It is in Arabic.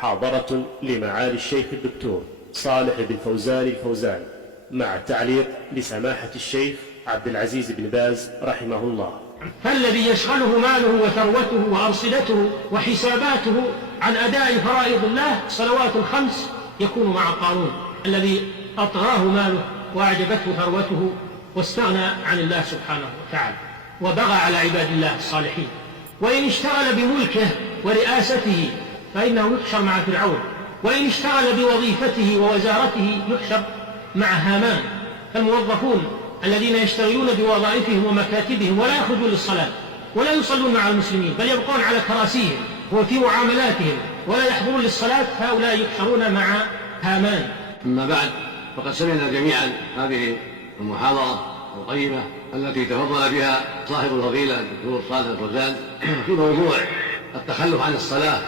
محاضرة لمعالي الشيخ الدكتور صالح بن فوزان الفوزان مع تعليق لسماحة الشيخ عبد العزيز بن باز رحمه الله. فالذي يشغله ماله وثروته وأرصدته وحساباته عن أداء فرائض الله الصلوات الخمس يكون مع قارون الذي أطغاه ماله وأعجبته ثروته واستغنى عن الله سبحانه وتعالى وبغى على عباد الله الصالحين. وإن اشتغل بملكه ورئاسته فإنه يحشر مع فرعون، وإن اشتغل بوظيفته ووزارته يحشر مع هامان. فالموظفون الذين يشتغلون بوظائفهم ومكاتبهم ولا يخرجون للصلاة ولا يصلون مع المسلمين بل يبقون على كراسيهم وفي معاملاتهم ولا يحضرون للصلاة، هؤلاء يحشرون مع هامان. أما بعد، فقد سمعنا جميعا هذه المحاضرة القيمة التي تفضل بها صاحب الفضيلة الدكتور صالح الفوزان في موضوع التخلف عن الصلاة